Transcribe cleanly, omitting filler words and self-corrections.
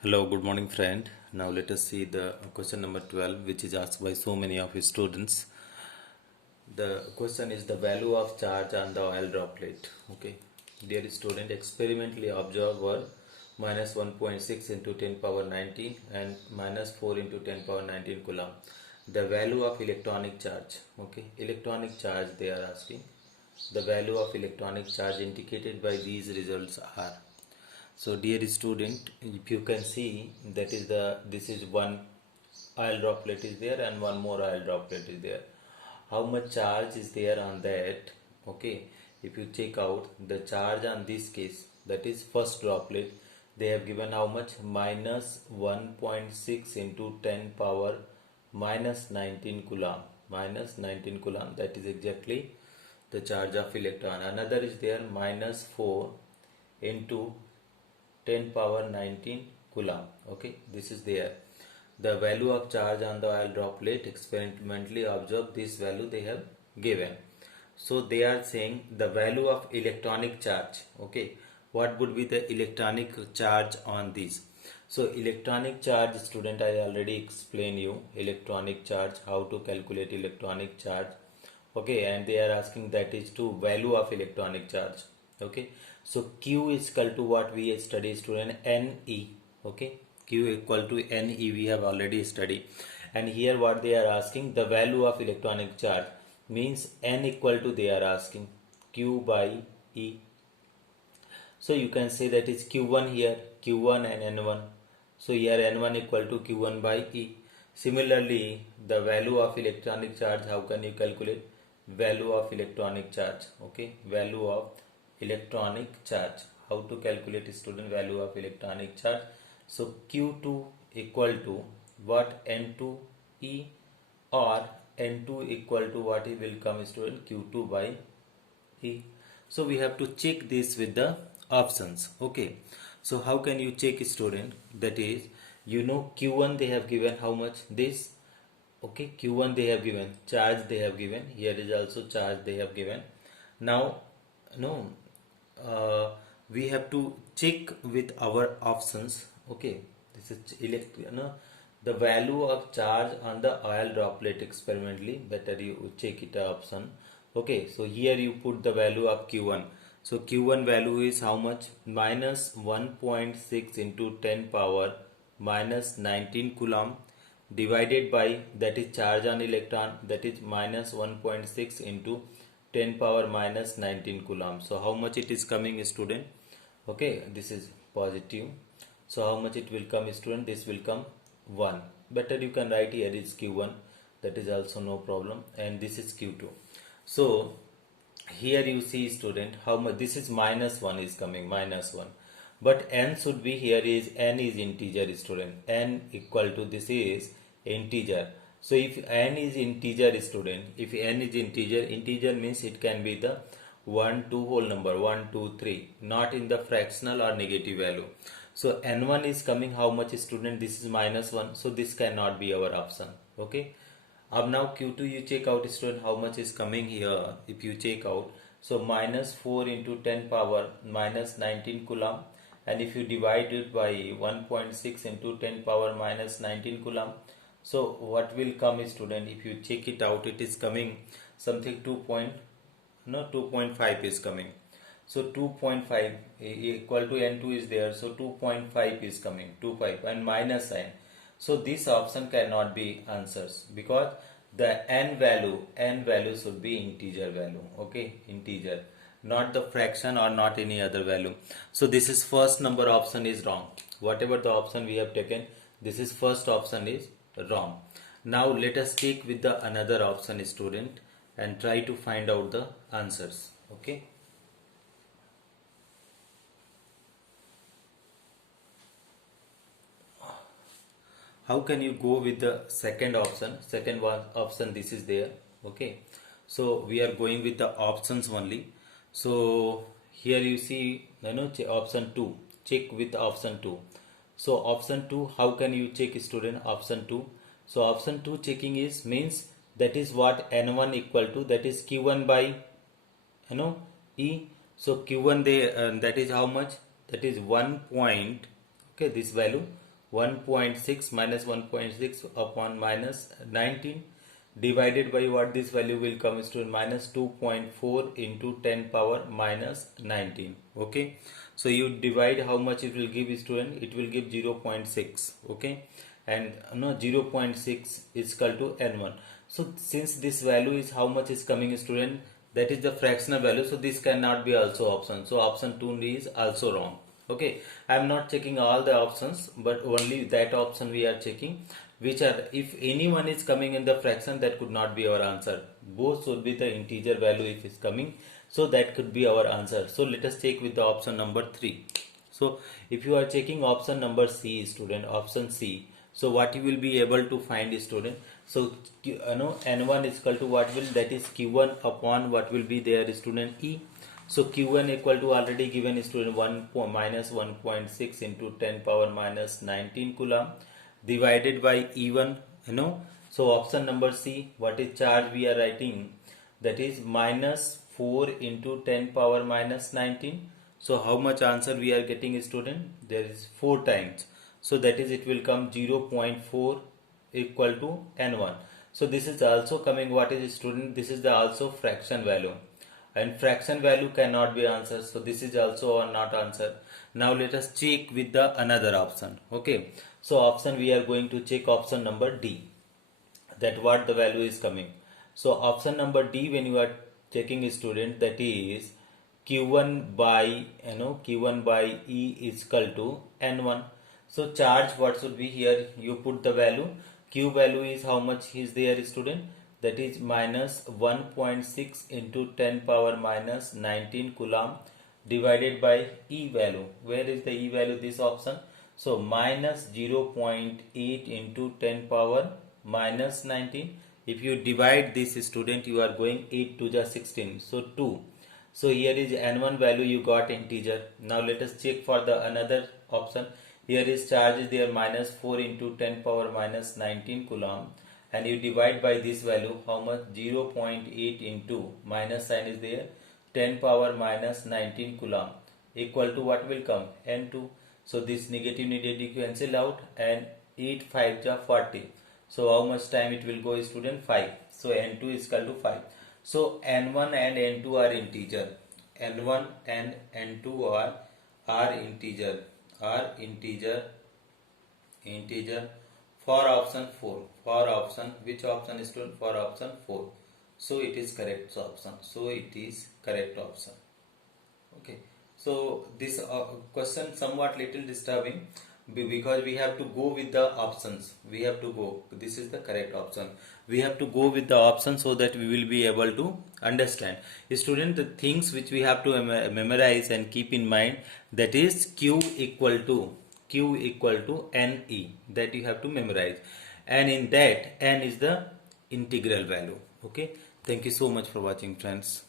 Hello, good morning friend. Now let us see the question number 12, which is asked by so many of his students. The question is the value of charge on the oil droplet. Okay, dear student, experimentally observe were minus 1.6 into 10 power 19 and minus 4 into 10 power 19 coulomb. The value of electronic charge. Okay, electronic charge they are asking. The value of electronic charge indicated by these results are. So dear student, if you can see, that is this is one oil droplet is there and one more oil droplet is there. How much charge is there on that? Okay, if you check out the charge on this case, that is first droplet, they have given how much? Minus 1.6 into 10 power minus 19 coulomb. Minus 19 coulomb, that is exactly the charge of electron. Another is there minus 4 into 10 power 19 coulomb. Okay, this is there. The value of charge on the oil droplet, experimentally observe this value they have given. So they are saying the value of electronic charge. Okay, what would be the electronic charge on this? So electronic charge, student, I already explained you electronic charge, how to calculate electronic charge. Okay, and they are asking that is to value of electronic charge. Okay, so Q is equal to what we study, student, Ne. Okay, Q equal to Ne we have already studied, and here what they are asking, the value of electronic charge, means N equal to, they are asking Q by E. So you can say that is Q1 here, Q1 and N1. So here N1 equal to Q1 by E. Similarly, the value of electronic charge, how can you calculate? Value of electronic charge. Okay, value of electronic charge. How to calculate, student, value of electronic charge? So Q2 equal to what? N2E, or N2 equal to what it will come, student? Q2 by E. So we have to check this with the options. Okay, so how can you check, student? That is, you know, Q1 they have given how much? This. Okay, Q1 they have given charge, they have given here is also charge they have given. Now no, we have to check with our options. Okay, this is the value of charge on the oil droplet experimentally, better you check it option. Okay, so here you put the value of Q1. So Q1 value is how much? Minus 1.6 into 10 power minus 19 coulomb divided by, that is charge on electron, that is minus 1.6 into 10 power minus 19 coulomb. So how much it is coming, student? Okay, this is positive. So how much it will come, student? This will come 1. Better you can write here is Q1, that is also no problem, and this is Q2. So here you see, student, how much this is minus 1 is coming, minus 1, but N should be, here is N is integer, student. N equal to, this is integer. So if N is integer, student, if N is integer, integer means it can be the 1, 2 whole number, 1, 2, 3, not in the fractional or negative value. So N1 is coming how much, student? This is minus 1, so this cannot be our option. Okay, now Q2 you check out, student, how much is coming here. If you check out, so minus 4 into 10 power minus 19 coulomb, and if you divide it by 1.6 into 10 power minus 19 coulomb, so what will come, student? If you check it out, it is coming something 2.5 is coming. So 2.5 equal to N2 is there, so 2.5 is coming, 2.5 and minus sign. So this option cannot be answers, because the n value should be integer value. Okay, integer, not the fraction or not any other value. So this is first number option is wrong. Whatever the option we have taken, this is first option is wrong. Now let us take with the another option, student, and try to find out the answers. Okay. How can you go with the second option? Second one option, this is there. Okay, so we are going with the options only. So here you see, option 2, check with option 2. So option 2, how can you check, student? Option 2, so option 2 checking is means, that is what? N1 equal to, that is Q1 by E. So Q1 they that is how much? That is 1 point, okay, this value 1.6 minus 1.6 upon minus 19 divided by what this value will come to minus 2.4 into 10 power minus 19. Okay, so you divide, how much it will give student? It will give 0.6. okay, and no, 0.6 is equal to n1. So since this value is how much is coming student, that is the fractional value, so this cannot be also option, so option 2 is also wrong. Okay, I am not checking all the options, but only that option we are checking, which are, if anyone is coming in the fraction, that could not be our answer. Both should be the integer value if is coming, so that could be our answer. So let us check with the option number 3. So if you are checking option number C student, option C, so what you will be able to find student? So n1 is equal to what will, that is q1 upon what will be there student, E. So q1 equal to already given student 1 minus 1.6 into 10 power minus 19 coulomb divided by E1, so option number C, what is charge we are writing, that is minus 4 into 10 power minus 19. So how much answer we are getting student? There is 4 times, so that is it will come 0.4 equal to n1. So this is also coming, what is student? This is the also fraction value, and fraction value cannot be answered, so this is also not answer. Now let us check with the another option. Okay, so option we are going to check option number D, that what the value is coming. So option number D, when you are checking student, that is q1 by q1 by E is equal to n1. So charge, what should be here? You put the value. Q value is how much is there student? That is minus 1.6 into 10 power minus 19 coulomb divided by E value. Where is the E value? This option. So minus 0.8 into 10 power minus 19. If you divide this student, you are going 8 to the 16. So 2. So here is n1 value, you got integer. Now let us check for the another option. Here is charge is there minus 4 into 10 power minus 19 coulomb, and you divide by this value, how much? 0.8 into minus sign is there 10 power minus 19 coulomb equal to what will come? n2. So this negative cancel out, and 8 5 ja 40. So how much time it will go student? 5. So n2 is equal to 5. So n1 and n2 are integer. n1 and n2 are integer. For option 4. For option, which option is student? For option 4. So it is correct option. So it is correct option. Okay. So this question somewhat little disturbing, because we have to go with the options. We have to go. This is the correct option. We have to go with the option, so that we will be able to understand. Student, the things which we have to memorize and keep in mind, that is Q equal to NE, that you have to memorize, and in that N is the integral value. Okay, thank you so much for watching, friends.